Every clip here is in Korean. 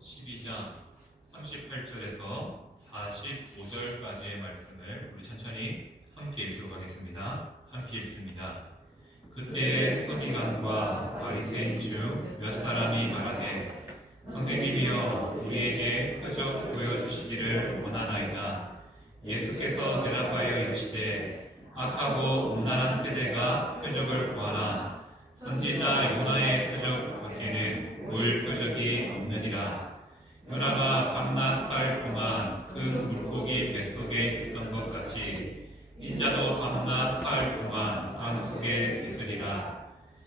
12장 38절에서 45절까지의 말씀을 우리 천천히 함께 읽도록 하겠습니다. 함께 읽습니다. 그때 서기관과 바리새인 중 몇 사람이 말하되 선생님이여 우리에게 표적 보여주시기를 원하나이다. 예수께서 대답하여 이르시되 악하고 음란한 세대가 표적을 구하나 선지자 요나의 표적 밖에는 볼 표적이 없느니라. 요나가 밤낮 살 동안 그 물고기 뱃속에 있었던 것 같이 인자도 밤낮 살 동안 땅 속에 있으리라.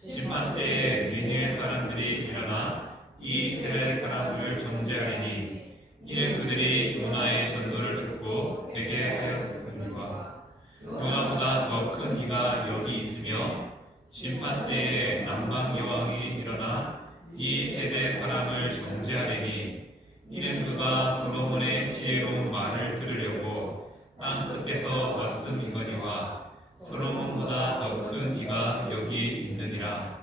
심판 때에 니느웨 사람들이 일어나 이 세대 사람을 정죄하리니 이는 그들이 요나의 전도를 듣고 회개하였음이니라. 요나보다 더 큰 이가 여기 있으며 심판 때에 남방 여왕이 일어나 이 세대 사람을 정죄하리니 이는 그가 솔로몬의 지혜로운 말을 들으려고 땅 끝에서 왔음이거니와 솔로몬보다 더 큰 이가 여기 있느니라.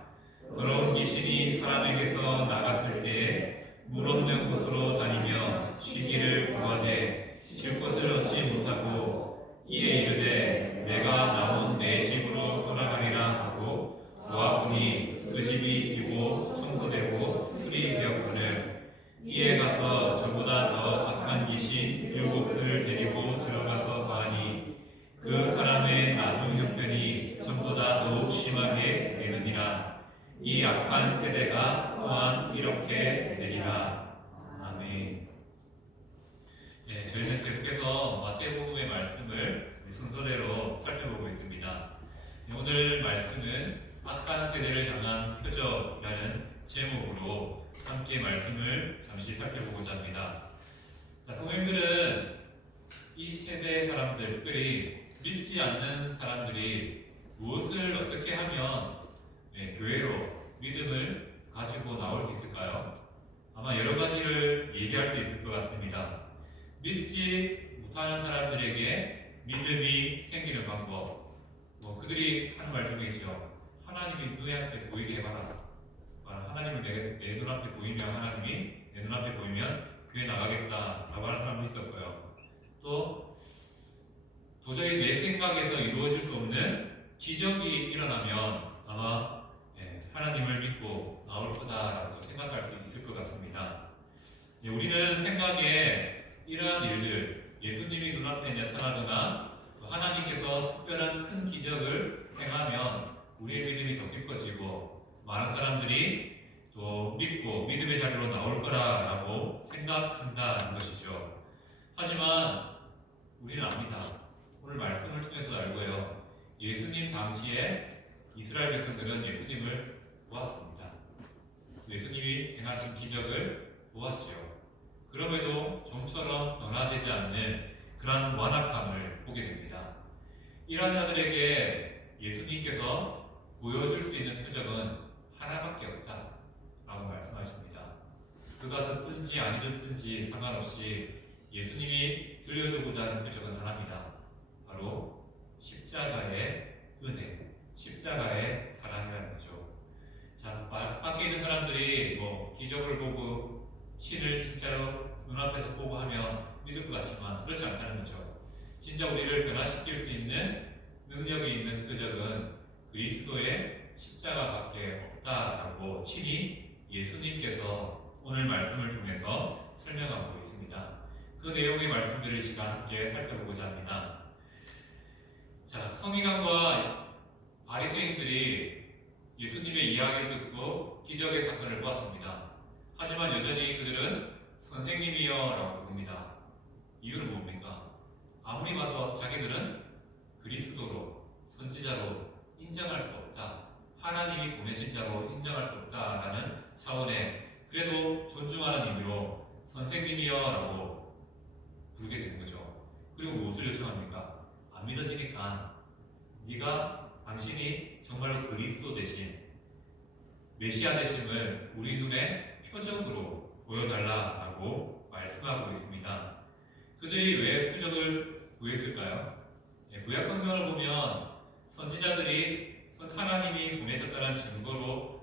더러운 귀신이 사람에게서 나갔을 때에 물 없는 곳으로 다니며 쉬기를 구하되 쉴 곳을 얻지 못하고 이에 이르되 내가 나온 내 집으로 돌아가리라 하고 보아보니 그 집이 비고 청소되고 수리되었거늘 이에 가서 저보다 더 악한 귀신 7을 데리고 들어가서 봐하니 그 사람의 나중 형편이 전보다 더욱 심하게 되느니라. 이 악한 세대가 또한 이렇게 되리라. 아멘. 네, 저희는 계속해서 마태복음의 말씀을 순서대로 살펴보고 있습니다. 오늘 말씀은 악한 세대를 향한 표적이라는 제목으로 함께 말씀을 잠시 살펴보고자 합니다. 성도님들은 이 세대 사람들, 특별히 믿지 않는 사람들이 무엇을 어떻게 하면 교회로 믿음을 가지고 나올 수 있을까요? 아마 여러 가지를 얘기할 수 있을 것 같습니다. 믿지 못하는 사람들에게 믿음이 생기는 방법, 그들이 하는 말 중에 있죠. 하나님이 눈앞에 보이게 해봐라. 하나님을 내 눈앞에 보이면 하나님이 내 눈앞에 보이면 교회 나가겠다라고 하는 사람도 있었고요. 또 도저히 내 생각에서 이루어질 수 없는 기적이 일어나면 아마 하나님을 믿고 나올 거다라고 생각할 수 있을 것 같습니다. 우리는 생각에 이러한 일들, 예수님이 눈앞에 나타나거나 하나님께서 특별한 큰 기적을 행하면 우리의 믿음이 더 깊어지고 많은 사람들이 또 믿고 믿음의 자리로 나올 거라고 생각한다는 것이죠. 하지만 우리는 압니다. 오늘 말씀을 통해서도 알고요. 예수님 당시에 이스라엘 백성들은 예수님을 보았습니다. 예수님이 행하신 기적을 보았지요. 그럼에도 좀처럼 변화되지 않는 그러한 완악함을 보게 됩니다. 이러한 자들에게 예수님께서 보여줄 수 있는 표적은 하나밖에 없다라고 말씀하십니다. 그가 듣든지 안 듣든지 상관없이 예수님이 들려주고자 하는 표적은 하나입니다. 바로 십자가의 은혜, 십자가의 사랑이라는 거죠. 자, 밖에 있는 사람들이 기적을 보고 신을 진짜로 눈앞에서 보고 하면 믿을 것 같지만 그렇지 않다는 거죠. 진짜 우리를 변화시킬 수 있는 능력이 있는 표적은 그리스도의 십자가밖에 없다라고 친히 예수님께서 오늘 말씀을 통해서 설명하고 있습니다. 그 내용의 말씀들을 시간 함께 살펴보고자 합니다. 자, 서기관과 바리새인들이 예수님의 이야기를 듣고 기적의 사건을 보았습니다. 하지만 여전히 그들은 선생님이여 라고 부릅니다. 이유는 뭡니까? 아무리 봐도 자기들은 그리스도로, 선지자로 인정할 수 없다. 하나님이 보내신 자로 인정할 수 없다라는 차원의 그래도 존중하는 의미로 선생님이여 라고 부르게 되는 거죠. 그리고 무엇을 요청합니까? 안 믿어지니까 당신이 정말로 그리스도 되신 메시아 되심을 우리 눈에 표적으로 보여달라고 말씀하고 있습니다. 그들이 왜 표적을 구했을까요? 구약 성경을 보면 선지자들이 하나님이 보내셨다는 증거로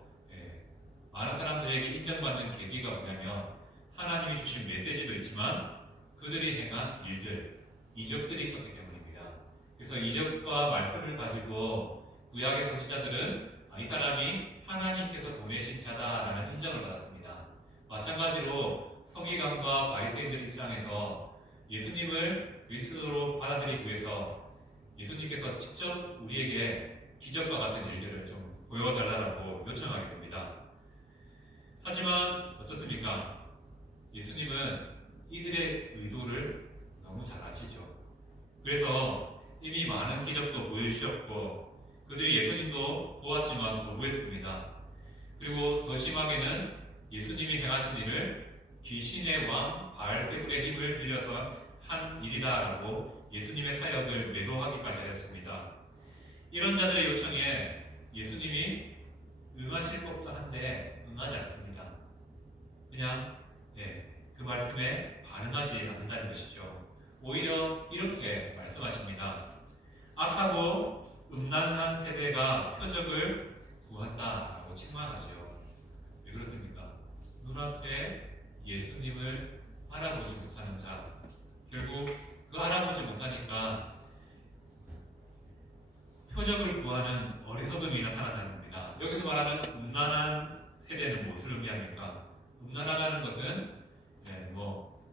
많은 사람들에게 인정받는 계기가 뭐냐면 하나님이 주신 메시지도 있지만 그들이 행한 일들, 이적들이 있었기 때문입니다. 그래서 이적과 말씀을 가지고 구약의 선지자들은 이 사람이 하나님께서 보내신 자다라는 인정을 받았습니다. 마찬가지로 서기관과 바리새인들 입장에서 예수님을 그리스도로 받아들이기 위해서 예수님께서 직접 우리에게 기적과 같은 일들을 좀 보여달라고 요청하게 됩니다. 하지만 어떻습니까? 예수님은 이들의 의도를 너무 잘 아시죠. 그래서 이미 많은 기적도 보여주셨고 그들이 예수님도 보았지만 거부했습니다. 그리고 더 심하게는 예수님이 행하신 일을 귀신의 왕 바알세불의 힘을 빌려서 한 일이다라고 예수님의 사역을 매도하기까지 하였습니다. 이런 자들의 요청에 예수님이 응하실 법도 한데 응하지 않습니다. 그냥 그 말씀에 반응하지 않는다는 것이죠. 오히려 이렇게 말씀하십니다. 악하고 음란한 세대가 표적을 구한다라고 책망하죠. 왜 그렇습니까? 눈앞에 예수님을 알아보지 못하는 자, 결국 그 알아보지 못하니까 표적을 구하는 어리석음이 나타난다는 겁니다. 여기서 말하는 음란한 세대는 무엇을 의미합니까? 음란하다는 것은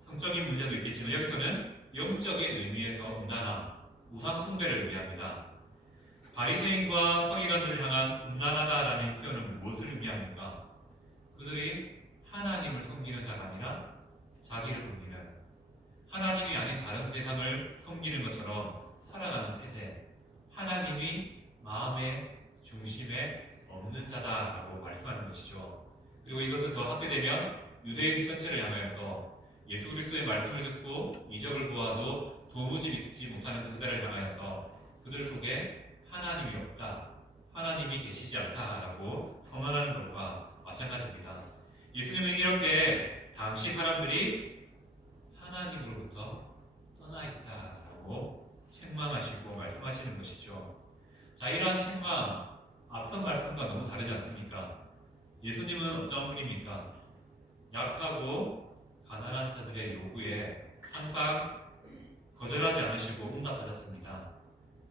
성적인 문제도 있겠지만 여기서는 영적인 의미에서 음란함, 우상 숭배를 의미합니다. 바리새인과 서기관들을 향한 음란하다라는 표현은 무엇을 의미합니까? 그들이 하나님을 섬기는 자가 아니라 자기를 섬기는, 하나님이 아닌 다른 대상을 섬기는 것처럼 살아가는 세대, 하나님이 마음의 중심에 없는 자다라고 말씀하는 것이죠. 그리고 이것을 더 확대되면 유대인 전체를 향하여서 예수 그리스도의 말씀을 듣고 이적을 보아도 도무지 믿지 못하는 그 세대를 향하여서 그들 속에 하나님이 없다, 하나님이 계시지 않다라고 선언하는 것과 마찬가지입니다. 예수님은 이렇게 당시 사람들이 하나님으로부터 떠나 있다라고 책망하시고 말씀하시는 것이죠. 자, 이러한 책망, 앞선 말씀과 너무 다르지 않습니까? 예수님은 어떤 분입니까? 약하고 가난한 자들의 요구에 항상 거절하지 않으시고 응답하셨습니다.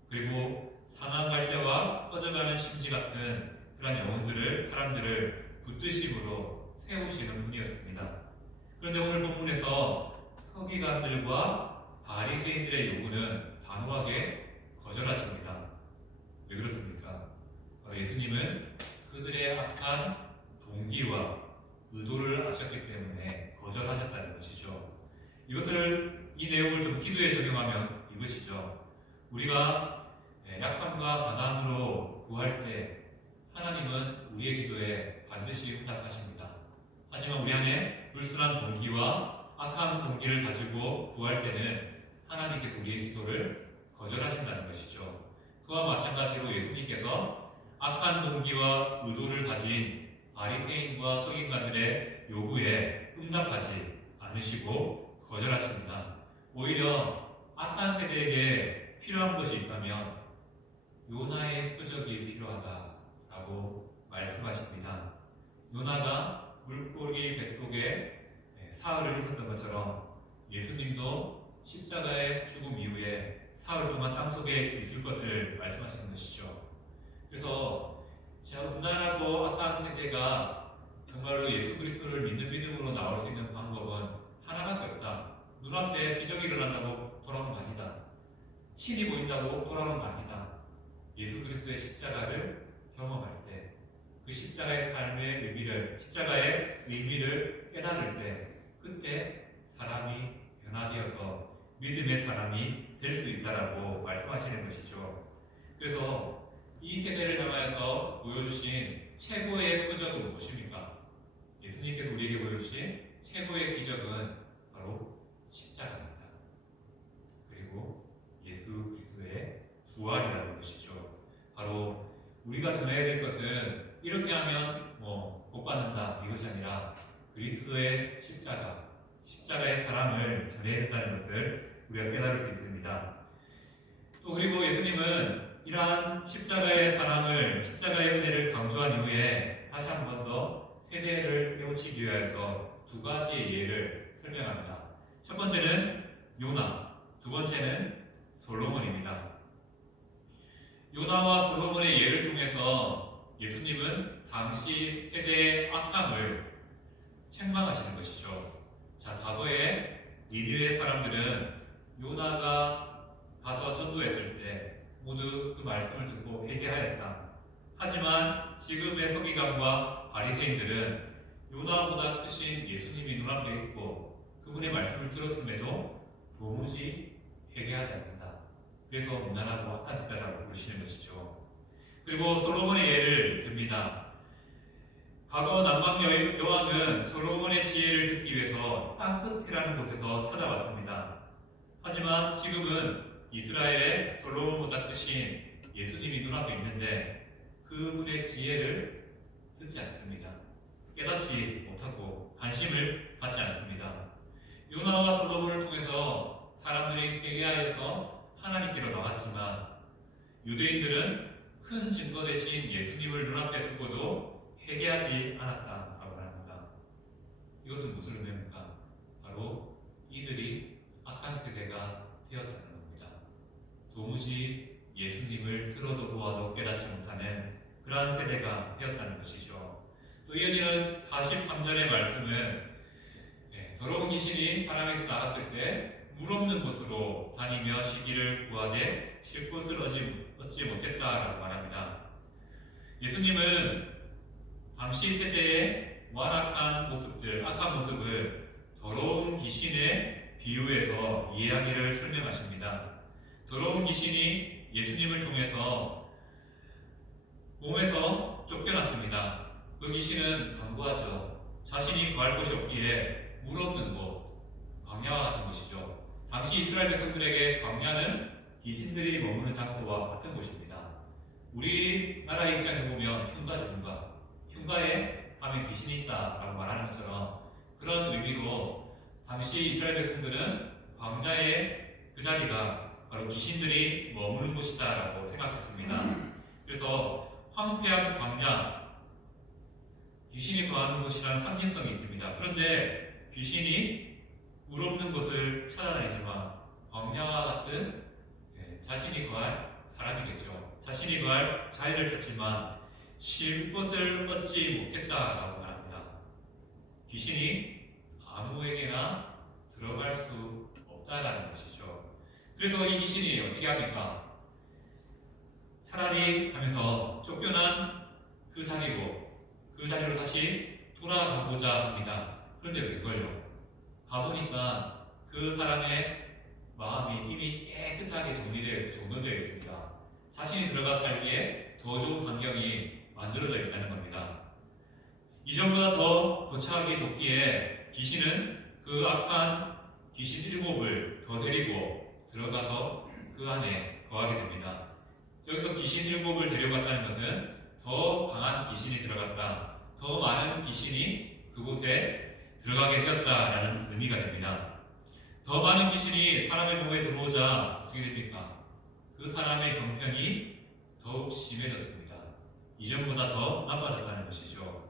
그리고 상한 갈대와 꺼져가는 심지 같은 그러한 영혼들을, 사람들을 붙드심으로 세우시는 분이었습니다. 그런데 오늘 본문에서 서기관들과 바리새인들의 요구는 단호하게 거절하십니다. 왜 그렇습니까? 예수님은 그들의 악한 동기와 의도를 아셨기 때문에 거절하셨다는 것이죠. 이 내용을 좀 기도에 적용하면 이것이죠. 우리가 약함과 가난으로 구할 때 하나님은 우리의 기도에 반드시 응답하십니다. 하지만 우리 안에 불순한 동기와 악한 동기를 가지고 구할 때는 하나님께서 우리의 기도를 거절하신다는 것이죠. 그와 마찬가지로 예수님께서 악한 동기와 의도를 가진 바리새인과 서기관들의 요구에 응답하지 않으시고 거절하십니다. 오히려 악한 세대에게 필요한 것이 있다면 요나의 표적이 필요하다라고 말씀하십니다. 요나가 물고기 뱃속에 사흘을 있었던 것처럼 예수님도 십자가의 죽음 이후에 사흘 동안 땅속에 있을 것을 말씀하시는 것이죠. 그래서 음란하고 악한 세대가 정말로 예수 그리스도를 믿는 믿음으로 나올 수 있는 방법은 하나밖에 없다. 눈앞에 기적이 일어난다고 돌아오는 거 아니다. 신이 보인다고 돌아오는 거 아니다. 예수 그리스도의 십자가를 경험할 때, 그 십자가의 삶의 의미를, 십자가의 의미를 깨달을 때, 그때 사람이 변화되어서 믿음의 사람이 될 수 있다라고 말씀하시는 것이죠. 그래서 이 세대를 향하여서 보여주신 최고의 표적은 무엇입니까? 예수님께서 우리에게 보여주신 최고의 기적은 바로 십자가입니다. 그리고 예수 그리스도의 부활이라는 것이죠. 바로 우리가 전해야 될 것은 이렇게 하면 복 받는다 이것이 아니라 그리스도의 십자가, 십자가의 사랑을 전해야 된다는 것을 우리가 깨달을 수 있습니다. 또 그리고 예수님은 이러한 십자가의 사랑을, 십자가의 은혜를 강조한 이후에 다시 한 번 더 세대를 깨우치기 위해서 두 가지의 예를 번째는 요나, 두 번째는 솔로몬입니다. 요나와 솔로몬의 예를 통해서 예수님은 당시 세대의 악함을 책망하시는 것이죠. 자, 과거에 니느웨 사람들은 요나가 가서 전도했을 때 모두 그 말씀을 듣고 회개하였다. 하지만 지금의 서기관과 바리새인들은 요나보다 크신 예수님이 눈앞에 있고 그분의 말씀을 들었음에도 도무지 회개하지 않는다. 그래서 문란하고 악한 세대라고 부르시는 것이죠. 그리고 솔로몬의 예를 듭니다. 과거 남방 여왕은 솔로몬의 지혜를 듣기 위해서 땅끝이라는 곳에서 찾아왔습니다. 하지만 지금은 이스라엘의 솔로몬보다 크신 예수님이 눈앞에 있는데 그분의 지혜를 듣지 않습니다. 깨닫지 못하고 관심을 갖지 않습니다. 요나와 솔로몬을 통해서 사람들이 회개하여서 하나님께로 나왔지만 유대인들은 큰 증거 대신 예수님을 눈앞에 두고도 회개하지 않았다라고 말합니다. 이것은 무슨 의미입니까? 바로 이들이 악한 세대가 되었다는 겁니다. 도무지 예수님을 들어도 보아도 깨닫지 못하는 그러한 세대가 되었다는 것이죠. 또 이어지는 43절의 말씀은 더러운 귀신이 사람에게서 나갔을 때 물 없는 곳으로 다니며 쉬기를 구하되 쉴 곳을 얻지 못했다라고 말합니다. 예수님은 당시 세대의 완악한 모습들, 악한 모습을 더러운 귀신에 비유해서 이야기를 설명하십니다. 더러운 귀신이 예수님을 통해서 몸에서 쫓겨났습니다. 그 귀신은 강구하죠. 자신이 구할 곳이 없기에 물 없는 곳, 광야와 같은 곳이죠. 당시 이스라엘 백성들에게 광야는 귀신들이 머무는 장소와 같은 곳입니다. 우리나라의 입장에 보면 흉가에 가면 귀신이 있다라고 말하는 것처럼 그런 의미로 당시 이스라엘 백성들은 광야의 그 자리가 바로 귀신들이 머무는 곳이다라고 생각했습니다. 그래서 황폐한 광야, 귀신이 거하는 곳이라는 상징성이 있습니다. 그런데 귀신이 물 없는 곳을 찾아다니지만 광야와 같은 자신이 거할 사람이겠죠. 자신이 거할 자리를 찾지만 쉴 곳을 얻지 못했다라고 말합니다. 귀신이 아무에게나 들어갈 수 없다라는 것이죠. 그래서 이 귀신이 어떻게 합니까? 차라리 하면서 쫓겨난 그 자리로 다시 돌아가고자 합니다. 그런데 웬걸요? 가보니까 그 사람의 마음이 이미 깨끗하게 정돈되어 있습니다. 자신이 들어가 살기에 더 좋은 환경이 만들어져 있다는 겁니다. 이전보다 더 거창하게 좋기에 귀신은 그 악한 귀신 7을 더 데리고 들어가서 그 안에 거하게 됩니다. 여기서 귀신 7을 데려갔다는 것은 더 강한 귀신이 들어갔다, 더 많은 귀신이 그곳에 들어가게 되었다라는 의미가 됩니다. 더 많은 귀신이 사람의 몸에 들어오자 어떻게 됩니까? 그 사람의 형편이 더욱 심해졌습니다. 이전보다 더 나빠졌다는 것이죠.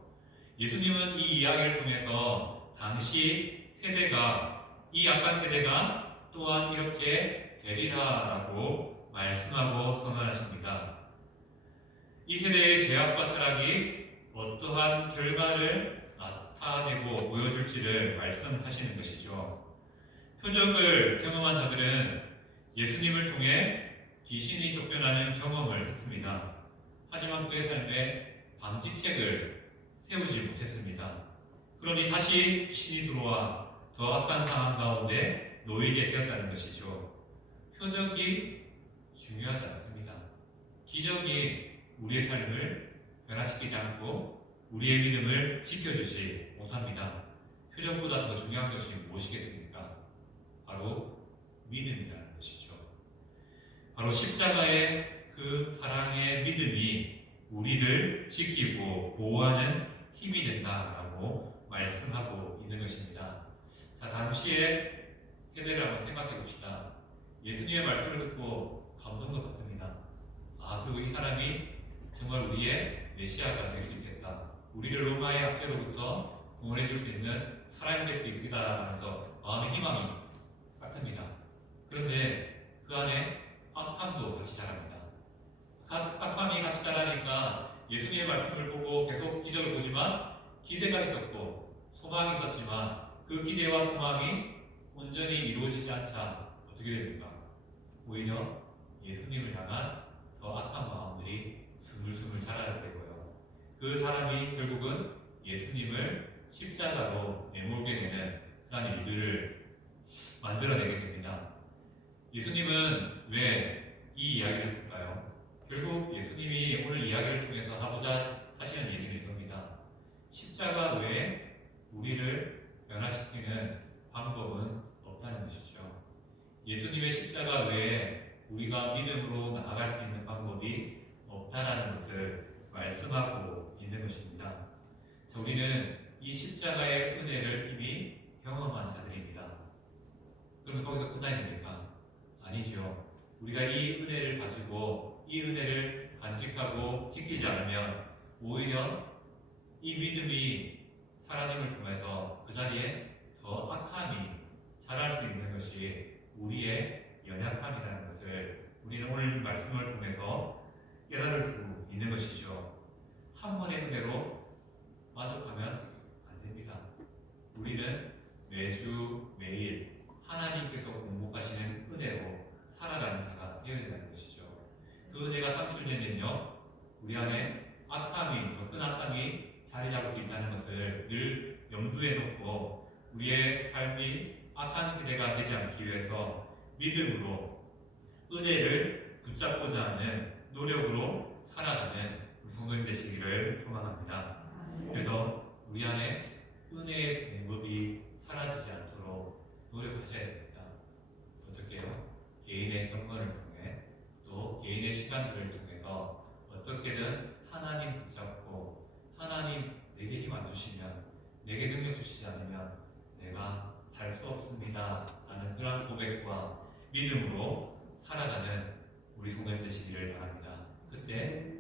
예수님은 이 이야기를 통해서 당시 세대가, 이 악한 세대가 또한 이렇게 되리라라고 말씀하고 선언하십니다. 이 세대의 죄악과 타락이 어떠한 결과를 나타내고 보여줄지를 말씀하시는 것이죠. 표적을 경험한 자들은 예수님을 통해 귀신이 쫓겨나는 경험을 했습니다. 하지만 그의 삶에 방지책을 세우지 못했습니다. 그러니 다시 귀신이 들어와 더 악한 상황 가운데 놓이게 되었다는 것이죠. 표적이 중요하지 않습니다. 기적이 우리의 삶을 변화시키지 않고 우리의 믿음을 지켜주지 못합니다. 표적보다 더 중요한 것이 무엇이겠습니까? 바로 믿음이라는 것이죠. 바로 십자가의 그 사랑의 믿음이 우리를 지키고 보호하는 힘이 된다라고 말씀하고 있는 것입니다. 자, 당시의 세대를 한번 생각해 봅시다. 예수님의 말씀을 듣고 감동도 받습니다. 그리고 이 사람이 정말 우리의 메시아가 될 수 있겠다. 우리를 로마의 압제로부터 구원해 줄 수 있는 사람이 될 수 있겠다 하면서 마음의 희망이 같습니다. 그런데 그 안에 악함도 같이 자랍니다. 악함이 같이 자라니까 예수님의 말씀을 보고 계속 기적을 보지만 기대가 있었고 소망이 있었지만 그 기대와 소망이 온전히 이루어지지 않자 어떻게 됩니까? 오히려 예수님을 향한 더 악한 마음들이 스물스물 자라게 되고요. 그 사람이 결국은 예수님을 십자가로 내몰게 되는 그런 일들을 만들어내게 됩니다. 예수님은 왜 이 이야기를 했을까요? 결국 예수님이 오늘 이야기를 통해서 하고자 하시는 얘기는 이겁니다. 십자가 외에 우리를 변화시키는 방법은 없다는 것이죠. 예수님의 십자가 외에 우리가 믿음으로 나아갈 수 있는 방법이 없다라는 것을 말씀하고 있는 것입니다. 자, 우리는 이 십자가의 은혜를 이미 경험한 자들입니다. 그러면 거기서 끝나야 됩니까? 아니죠. 우리가 이 은혜를 가지고 이 은혜를 간직하고 지키지 않으면 오히려 이 믿음이 사라짐을 통해서 그 자리에 더 악함이 자랄 수 있는 것이 우리의 연약함이라는 것을 우리는 오늘 말씀을 통해서 깨달을 수 있는 것이죠. 한 번의 은혜로 만족하면 안 됩니다. 우리는 매주 매일 하나님께서 공급하시는 은혜로 살아가는 자가 되어야 되는 것이죠. 그 은혜가 상실되면요, 우리 안에 악함이, 더 큰 악함이 자리 잡을 수 있다는 것을 늘 염두에 놓고 우리의 삶이 악한 세대가 되지 않기 위해서 믿음으로 은혜를 붙잡고자 하는 노력으로 살아가는 우리 성도님 되시기를 소망합니다. 그래서 우리 안에 은혜의 공급이 사라지지 않도록 노력하셔야 됩니다. 어떻게 해요? 개인의 경건을 통해 또 개인의 시간들을 통해서 어떻게든 하나님 붙잡고 하나님 내게 힘 안 주시면 내게 능력 주시지 않으면 내가 살 수 없습니다 라는 그런 고백과 믿음으로 살아가는 우리 성도님 되시기를 바랍니다. 그때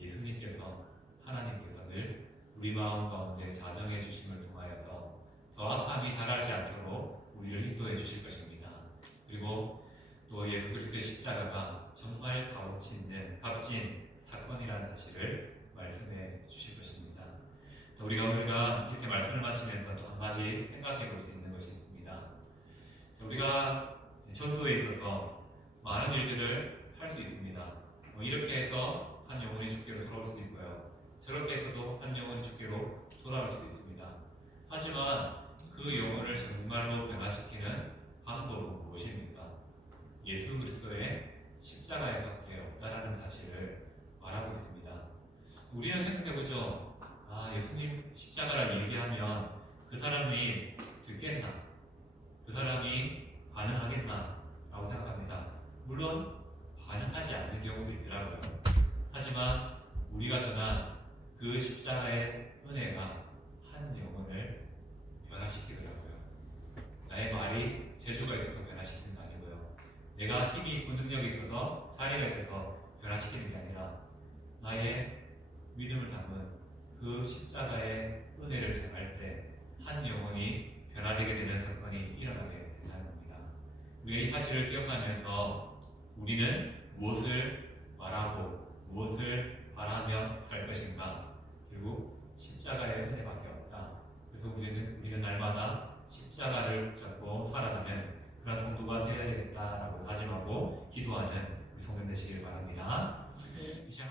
예수님께서 하나님께서 늘 우리 마음 가운데 자정해 주심을 통하여서 더 악함이 자라지 않도록 우리를 인도해 주실 것입니다. 그리고 또 예수 그리스도의 십자가가 정말 값진 사건이라는 사실을 말씀해 주실 것입니다. 또 우리가 이렇게 말씀을 마치면서 또 한 가지 생각해 볼 수 있는 것이 있습니다. 우리가 전도에 있어서 많은 일들을 할 수 있습니다. 이렇게 해서 한 영혼이 주께로 돌아올 수도 있고요. 저렇게 해서도 한 영혼이 주께로 돌아올 수도 있습니다. 하지만 그 영혼을 정말로 변화시키는 방법은 무엇입니까? 예수 그리스도의 십자가에 밖에 없다라는 사실을 말하고 있습니다. 우리는 생각해보죠. 예수님 십자가를 얘기하면 그 사람이 듣겠나? 그 사람이 반응하겠나? 라고 생각합니다. 물론 반응하지 않는 경우도 있더라고요. 하지만 우리가 전한 그 십자가의 은혜가 한 영혼을 변화시키더라고요. 나의 말이 재주가 있어서 변화시키는 게 아니고요. 내가 힘이 있고 능력이 있어서 자리가 있어서 변화시키는 게 아니라 나의 믿음을 담은 그 십자가의 은혜를 전할 때 한 영혼이 변화되게 되는 사건이 일어나게 된다는 겁니다. 우리가 이 사실을 기억하면서 우리는 무엇을 말하고 무엇을 바라며 살 것인가? 결국 십자가의 은혜밖에 없다. 그래서 우리는 날마다 십자가를 붙잡고 살아가는 그런 성도가 되어야 되겠다라고 다짐하고 기도하는 우리 성도 되시길 바랍니다.